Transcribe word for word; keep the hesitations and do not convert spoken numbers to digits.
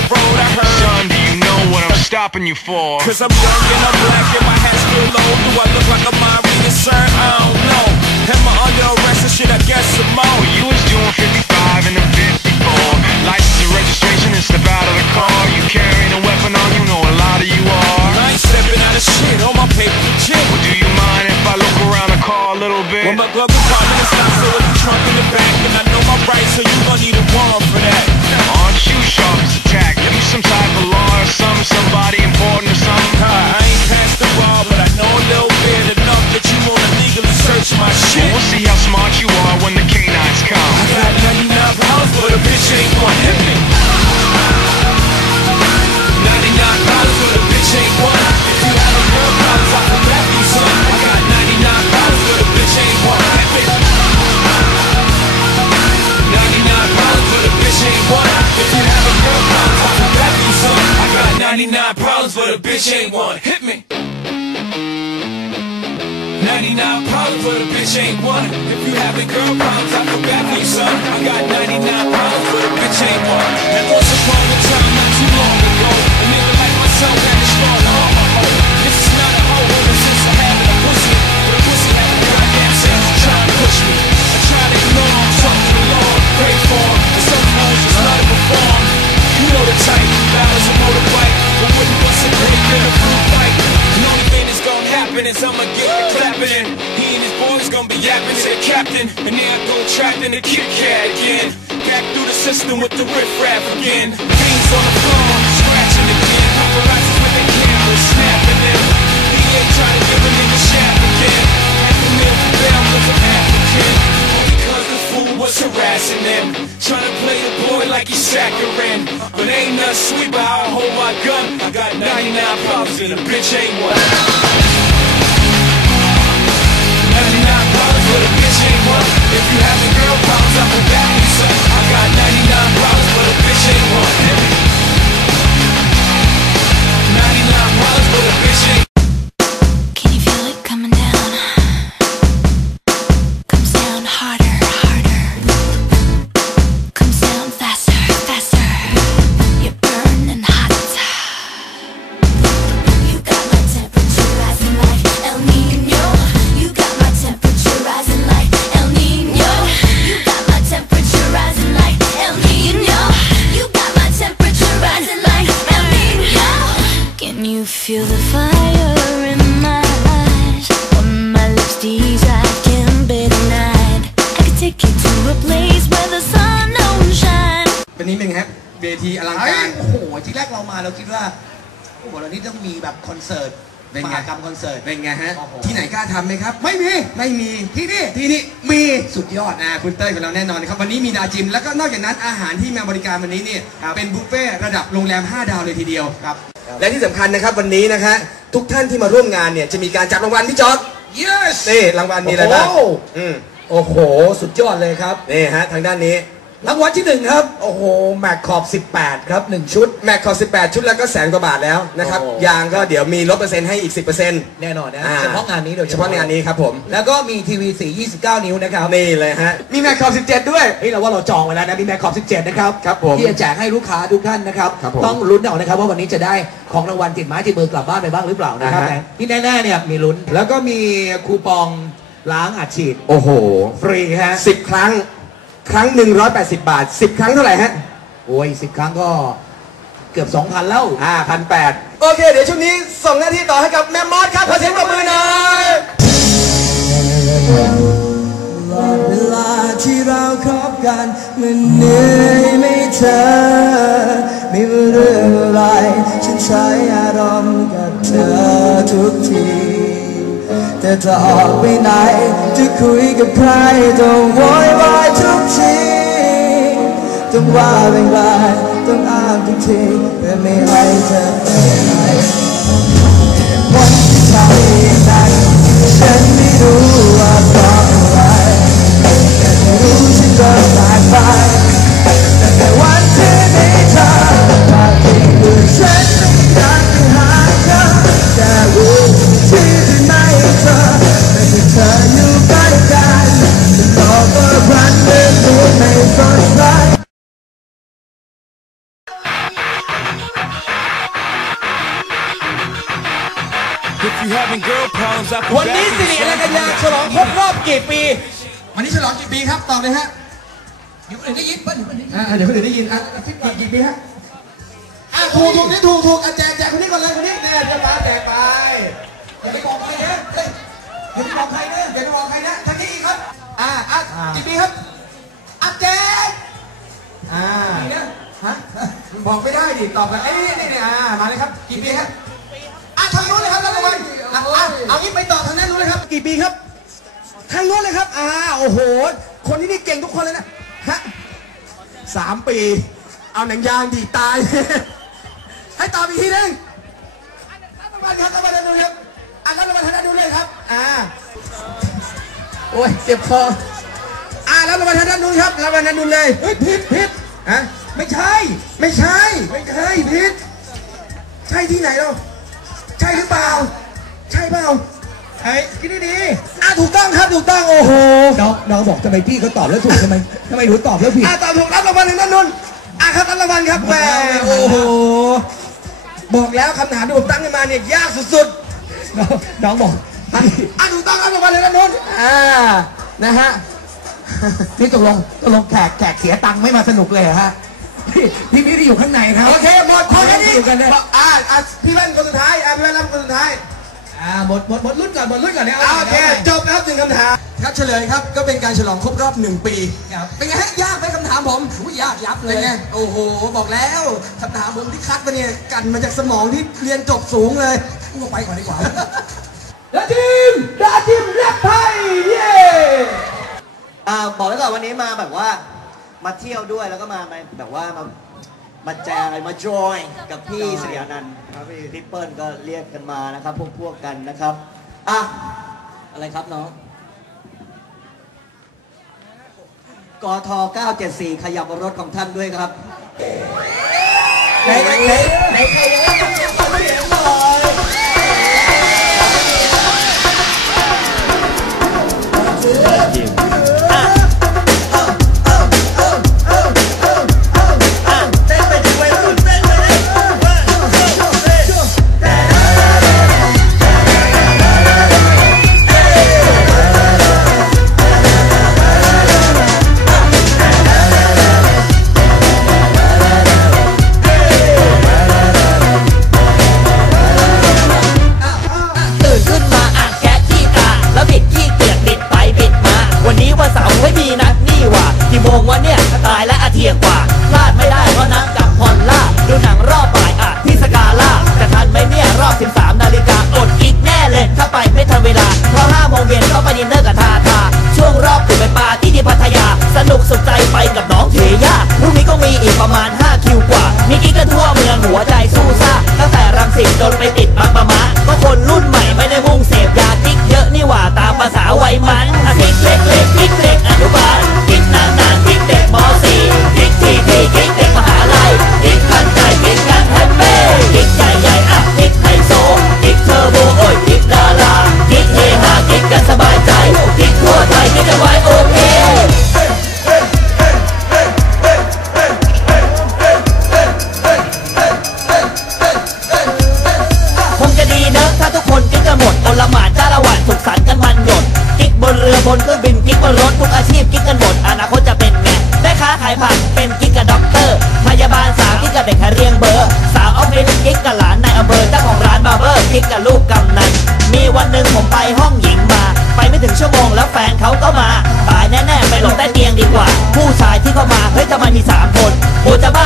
road, I heard. Son, do you know what I'm stopping you for? Cause I'm young and I'm black and my hat's still low. Do I look like a mind reading, sir? I don't know. Am I under arrest or shit? I guess some more. Well, you was doing fifty-five and a fifty-four. License and registration and step out of the car. You carrying a weapon on, you know a lot of you are. I ain't stepping out of shit, all my paper legit. Well, do you mind if I look around the car a little bit? Well, my glove compartment is not so in the trunk in the back. And I know my rights, so you gon' need a warrant for that. Aren't you sharp as a tack? You some type of law or something, somebody important or something? Hi, I ain't past the bar, but I know a little bit enough that you wanna legally search my shit. Well, we'll see how smart you are when the canines come. I got ninety-nine pounds, but a bitch ain't one. Hit me. ninety-nine dollars, but a bitch ain't one. If you have a girl problems, I can rap you, son. I got ninety-nine dollars, but a bitch ain't one. Hit me. ninety-nine dollars, but a bitch ain't one. If you have a girl problems, I can rap you, son. I got ninety-nine problems, but a bitch ain't one. Hit me. ninety-nine problems, but a bitch ain't one. If you having girl problems, I feel bad for you, son. I got ninety-nine problems, but a bitch ain't one. And once upon a time, not too long ago, a nigga like myself had to strong to harm a hoe. This is not a hoe, ever since I had a pussy. But a pussy had a goddamn sense to try to push me. I try to ignore him, talk to the Lord, pray for him. But some hoes just let it perform. You know the type, balance a motorbike, but wouldn't bust a great bit of food fight. The only thing that's gonna happen is I'ma get the clapping in. He and his boys gonna be yapping to the captain. And then I go trapped in the Kit Kat again. Back through the system with the riff-raff again. Things on the floor, scratching again. Paparazzi with their cameras, snapping them. He ain't trying to give a nigga shaft again. Half a meal for them cause I'm African. Because the fool was harassing them. Trying to play the boy like he's saccharine. But ain't nothing sweet but how I hold my gun. I got ninety-nine problems and a bitch ain't one. ninety-nine problems but a bitch ain't one. If you having girl problems, I feel bad for you, son. I got ninety-nine problems but a bitch ain't one. ninety-nine problems but a bitch ain't one. Can you feel it coming down? Comes down harder, harder. Comes down faster, faster. You're burning hot. You got my temperature rising like El Nino. You got my temperature rising like El Nino. You got my temperature rising like El Nino. You got my temperature rising like El Nino. Can you feel the fire in my eyes? On my lips these eyes can't be denied. I could take you to a place where the sun don't shine. เป็นนิดนึงครับเวทีอลังการโอ้โหทีแรกเรามาเราคิดว่าโอ้โหเรานี่ต้องมีแบบคอนเสิร์ตมหกรรมคอนเสิร์ตเป็นไงฮะที่ไหนกล้าทำไหมครับไม่มีไม่มีที่นี่ที่นี่มีสุดยอดนะคุณเต้ยของเราแน่นอนนะครับวันนี้มีดาจิมแล้วก็นอกจากนั้นอาหารที่มาบริการวันนี้เนี่ยเป็นบุฟเฟ่ระดับโรงแรมห้าดาวเลยทีเดียวครับและที่สำคัญนะครับวันนี้นะคะทุกท่านที่มาร่วมงานเนี่ยจะมีการจับรางวัลพี่จ๊อบ yes นี่รางวัลมีอะไรบ้างโอ้โหอืมโอ้โหสุดยอดเลยครับนี่ฮะทางด้านนี้รางวัลที่หนึ่งครับโอ้โหแม็กขอบสิบแปดครับหนึ่งชุดแม็กขอสิบแปดชุดแล้วก็แสนกว่าบาทแล้วนะครับโอ้ยางก็เดี๋ยวมีลดเปอร์เซ็นต์ให้อีก สิบเปอร์เซ็นต์แน่นอนนะอ่าเฉพาะงานนี้โดยเฉพาะงานนี้ครับผมแล้วก็มีทีวีสี่ยี่สิบเก้านิ้วนะครับนี่เลยฮะมีแม็กขอสิบเจ็ดด้วยเฮ้ยเราว่าเราจองไว้แล้วนะมีแม็กขอบสิบเจ็ดนะครับครับผมที่จะแจกให้ลูกค้าทุกท่านนะครับครับผมต้องลุ้นเอานะครับว่าวันนี้จะได้ของรางวัลติดไม้ติดมือกลับบ้านไปบ้างหรือเปล่านะครับอ่าฮะแต่ที่แน่ๆเนี่ยมีลุ้นแล้วก็มีคูปองล้างอัดฉีดโอ้โหฟรีฮะสิบครั้งครั้งหนึ่งร้อยแปดสิบบาทสิบครั้งเท่าไหร่ฮะโอ้ยสิบครั้งก็เกือบสองพันแล้วอ่าพันแปดโอเค เดี๋ยวช่วงนี้ส่งหน้าที่ต่อให้กับแม่มอสครับขอเสียงปรบมือหน่อยตลอดเวลาที่เราคบกันมันเหนื่อยไม่เธอไม่ว่าเรื่องอะไรฉันใช้อารมณ์กับเธอทุกทีแต่จะออกไปไหนจะคุยกับใครต้องโวยวายทุกทีต้องว่าเป็นไรต้องอ้างทุกทีเพื่อไม่ให้เธอเป็นไรวันที่ทำอย่างนั้นฉันไม่รู้ว่าเพราะอะไรแต่ไม่รู้ฉันก็ตายไปแต่ในวันที่มีเธอบางทีคือฉันไม่อยากไปหาเธอแต่รู้ที่ไม่เธอแต่ที่เธออยู่ใกล้กันโลกก็รันเดินดูไม่สดใส If you having girl problems, I วัน feel นี้ bad สิ for ริ you, อนันต son. ยาฉลองครบรอบกี่ปีวันนี้ฉลองกี่ปีครับตอบเลยฮะเดี๋ยวคนอื่นได้ยินเปิ้ลเดี๋ยวคนอื่นได้ยินอ่าเดี๋ยวคนอื่นได้ยินอ่ะกี่กี่ปีฮะอ่ะถูกถูกนี่ถูกถูกอ่ะแจกแจกคนนี้ก่อนเลยคนนี้เนี่ยจะมาแจกไปอย่าไปบอกใครนะเฮ้ยอย่าไปบอกใครนะอย่าไปบอกใครนะทางนี้อีกครับอ่าอ่ะกี่ปีครับอ่ะแจกอ่าฮะบอกไม่ได้ดิตอบกันเอ้ยนี่นี่อ่ามาเลยครับกี่ปีครับอ่ะทางนู้นเลยครับรับรางวัลอ่ะอ่ะเอางี้ไปต่อทางนั้นนู้นเลยครับกี่ปีครับทางนู้นเลยครับอ่าโอ้โหคนที่นี่เก่งทุกคนเลยนะฮะสามปีเอาหนังยางดีตาย ให้ตอบอีกทีนึงรับรางวัลครับรับรางวัลดูเลยครับอ่ะรับรางวัลทางนั้นดูเลยครับอ่าโอ้ยเจ็บคออ่ารับรางวัลทางด้านนู้นครับรับรางวัลทางด้านนู้นเลยเฮ้ยผิดผิดอ่ะไม่ใช่ไม่ใช่ไม่ใช่ผิดใช่ที่ไหนเราใช่หรือเปล่าใช่เปล่าใช่คิดดีๆอ่ะถูกต้องครับถูกต้องโอ้โหน้องน้องบอกทำไมพี่เขาตอบแล้วถูกทำไมทำไมหนูตอบแล้วผิดอ่ะตอบถูกรับรางวัลทางด้านนู้นอ่ะครับรับรางวัลครับแหมโอ้โหบอกแล้วคำถามที่ผมตั้งขึ้นมาเนี่ยยากสุดๆน้องน้องบอกอ่ะอ่ะถูกต้องครับรางวัลทางด้านนู้นอ่านะฮะนี่ตกลงตกลงแขกแขกเสียตังค์ไม่มาสนุกเลยเหรอฮะพี่พี่ไม่ได้อยู่ข้างในครับโอเคหมดคนแค่นี้อยู่กันเนี่ยอ่าอ่ะพี่แว่นคนสุดท้ายอ่ะพี่แว่นรับคนสุดท้ายอ่าหมดหมดหมดรุ่นก่อนหมดรุ่นก่อนเนี่ยอ่ะโอเคจบนะครับหนึ่งคำถามครับเฉลยครับก็เป็นการฉลองครบรอบหนึ่งปีเป็นไงฮะยากไหมคำถามผมยากยับเลยไงโอ้โหบอกแล้วคำถามผมที่คัดมาเนี่ยกันมาจากสมองที่เรียนจบสูงเลยกูไปก่อนดีกว่าดาทีมดาทีมแรปไทยเย้อ่าบอกไว้ก่อนวันนี้มาแบบว่ามาเที่ยวด้วยแล้วก็มาแบบว่ามามาแจมมาจอยกับพี่สิริอนันท์ครับพี่ทิปเปิลก็เรียกกันมานะครับพวกพวกกันนะครับอ่ะอะไรครับน้องกทเก้าเจ็ดสี่ขยับรถของท่านด้วยครับไหนไหนไหนไหนใครยังไม่ต้องเสียงหน่อยจนไปติดบางประมาก็คนรุ่นใหม่ไม่ได้มุ่งเสพยากิ๊กเยอะนี่หว่าตามภาษาวัยมันกิ๊กเล็กเล็กกิ๊กเด็กอนุบาลกิ๊กนานนานกิ๊กเด็กม.สี่กิ๊กทีทีกิ๊กเด็กมหาลัยกิ๊กพันใจกิ๊กกันแฮปปี้กิ๊กใหญ่ใหญ่อ่ะกิ๊กไฮโซกิ๊กเทอร์โบโอ้ยกิ๊กดารากิ๊กเฮฮากิ๊กกันสบายใจกิ๊กทั่วไทยกิ๊กกันไว้โอเคบนเครื่องบินกิ๊กบนรถทุกอาชีพกิ๊กกันหมดอนาคตจะเป็นไงแม่ค้าขายผักเป็นกิ๊กกับด็อกเตอร์พยาบาลสาวกิ๊กกับเด็กเรียงเบอร์สาวออฟฟิศกิ๊กกับหลานนายอำเภอเจ้าของร้านบาร์เบอร์กิ๊กกับลูกกำนันมีวันหนึ่งผมไปห้องหญิงมาไปไม่ถึงชั่วโมงแล้วแฟนเขาก็มาตายแน่ๆไปหลบใต้เตียงดีกว่าผู้ชายที่เข้ามาเฮ้ยทำไมมีสามคนโอ้จะ